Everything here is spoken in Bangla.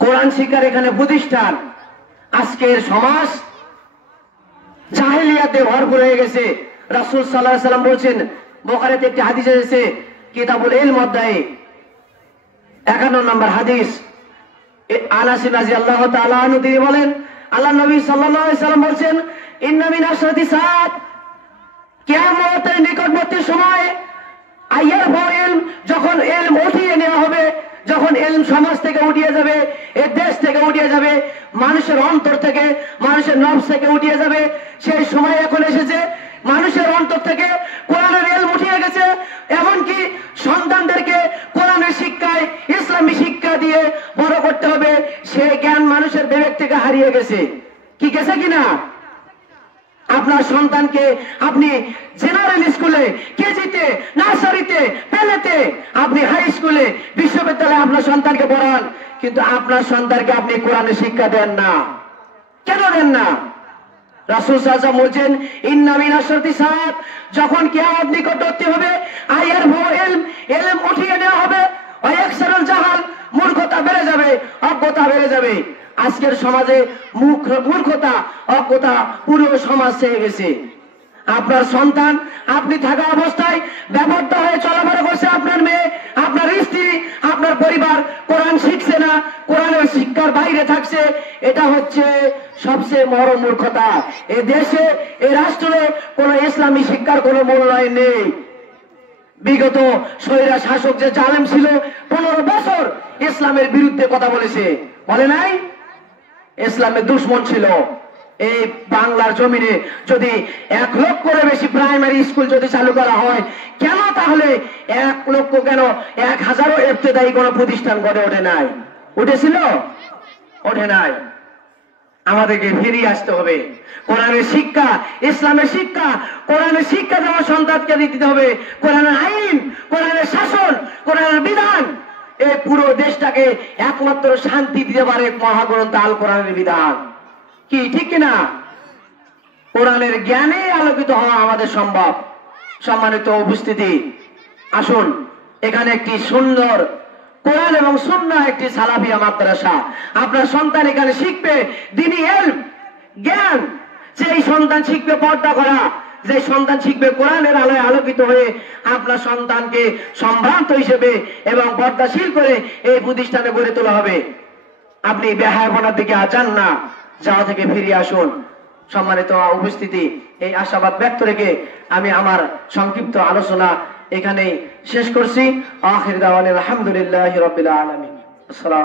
কোরআন শিক্ষার এখানে প্রতিষ্ঠান। আজকের সমাজ জাহেলিয়াতে ভরপুর হয়ে গেছে। রাসূল সাল্লাল্লাহু আলাইহি ওয়াসাল্লাম বলেছেন, বুখারীতে একটি হাদিস এসেছে, কিতাবুল ইলম অধ্যায়ে 51 নম্বর হাদিস, আনাস রাদিয়াল্লাহু তাআলা আনহু তিনি বলেন, আল্লাহ নবী সাল্লাল্লাহু আলাইহি ওয়াসাল্লাম বলেছেন, ইন্না মিন আশরাতি সাআত, কিয়ামতের নিকটবর্তী সময়ে আইয়ারফাউ ইলম, যখন ইলম উঠিয়ে নেওয়া হবে, যখন ইলম সমাজ থেকে উঠিয়ে যাবে, এই দেশ থেকে উঠিয়ে যাবে, মানুষের অন্তর থেকে, মানুষের নফস থেকে উঠিয়ে যাবে, সেই সময় এখন এসেছে। মানুষের অন্তর থেকে কোরআনের ইলম উঠিয়ে গেছে, এমনকি সন্তানদেরকে কোরআনের শিক্ষায়, ইসলামী শিক্ষা দিয়ে বড় করতে হবে, সেই জ্ঞান মানুষের বিবেক থেকে হারিয়ে গেছে। কি গেছে কিনা? আপনার সন্তানকে আপনি জেনারেল স্কুলে, কেজিতে, নার্সারিতে, পেলেতে, আপনি হাই স্কুলে, বিশ্ববিদ্যালয়ে আপনার সন্তানকে পড়ান, কিন্তু আপনার সন্তানকে আপনি কোরআনের শিক্ষা দেন না। কেন দেন না? রাসূল সাল্লাল্লাহু আলাইহি ওয়াসাল্লাম বলেন, ইন্না মিন আশরাতি সাআত, যখন কিয়ামত নিকটবর্তী হবে, আইয়ারফাউ ইলম, ইলম উঠিয়ে নেওয়া হবে, ওয়া ইয়াকসুরুল জাহাল, মূর্খতা বেড়ে যাবে, অজ্ঞতা বেড়ে যাবে। আজকের সমাজে মূর্খতা, অজ্ঞতা পুরো সমাজ ছেয়ে গেছে। আপনার সন্তান আপনি থাকা অবস্থায় ব্যবহৃত হয়ে চলাফেরা করছে, আপনার মেয়ে, আপনার স্ত্রী, আপনার পরিবার কোরআন শিখছে না, কোরআনের শিক্ষার বাইরে থাকছে, এটা হচ্ছে সবচেয়ে বড় মূর্খতা। এ দেশে, এ রাষ্ট্রে কোন ইসলামী শিক্ষার কোন মূল্যায়ন নেই। বিগত স্বৈরা শাসক যে জালেম ছিল, 15 বছর ইসলামের বিরুদ্ধে কথা বলেছে, বলে নাই? ইসলামের দুশ্মন ছিল। এই বাংলার জমিনে যদি 1 লক্ষের বেশি প্রাইমারি স্কুল যদি চালু করা হয়, কেন তাহলে 1 লক্ষ কেন 1000ও ইবতেদায়ী কোন প্রতিষ্ঠান গড়ে ওঠে নাই? উঠেছিল? ওঠে নাই। আমাদেরকে ফিরিয়ে আসতে হবে। কোরআনের শিক্ষা, ইসলামের শিক্ষা, কোরআনের শিক্ষা যেমন সন্তানকে দিতে হবে, কোরআনের আইন, কোরআনের শাসন, কোরআনের বিধান, এই পুরো দেশটাকে একমাত্র শান্তি দিতে পারে মহাগ্রন্থ আল কোরআনের বিধান। কি ঠিক কিনা? কোরআনের জ্ঞানে আলোকিত হওয়া আমাদের সম্ভব। সম্মানিত উপস্থিতি, আসুন এখানে একটি সুন্দর কোরআন এবং সুন্নাহ একটি সালাফিয়া মাদ্রাসা। আপনার সন্তান এখানে শিখবে দ্বীনি ইলম, জ্ঞান। যেই সন্তান শিখবে পর্দা করা, যে সন্তান শিখবে কোরআনের আলোয় আলোকিত হয়ে, আপনার সন্তানকে সম্ভ্রান্ত হিসেবে এবং পর্দাশীল করে এই প্রতিষ্ঠানে গড়ে তোলা হবে। আপনি বেহায়াপনার দিকে যান না, যাওয়া থেকে ফিরে আসুন। সম্মানিত উপস্থিতি, এই আশাবাদ ব্যক্ত রেখে আমি আমার সংক্ষিপ্ত আলোচনা এখানে শেষ করছি। আখির দাওয়ানা আলহামদুলিল্লাহি রাব্বিল আলামিন। আসসালামু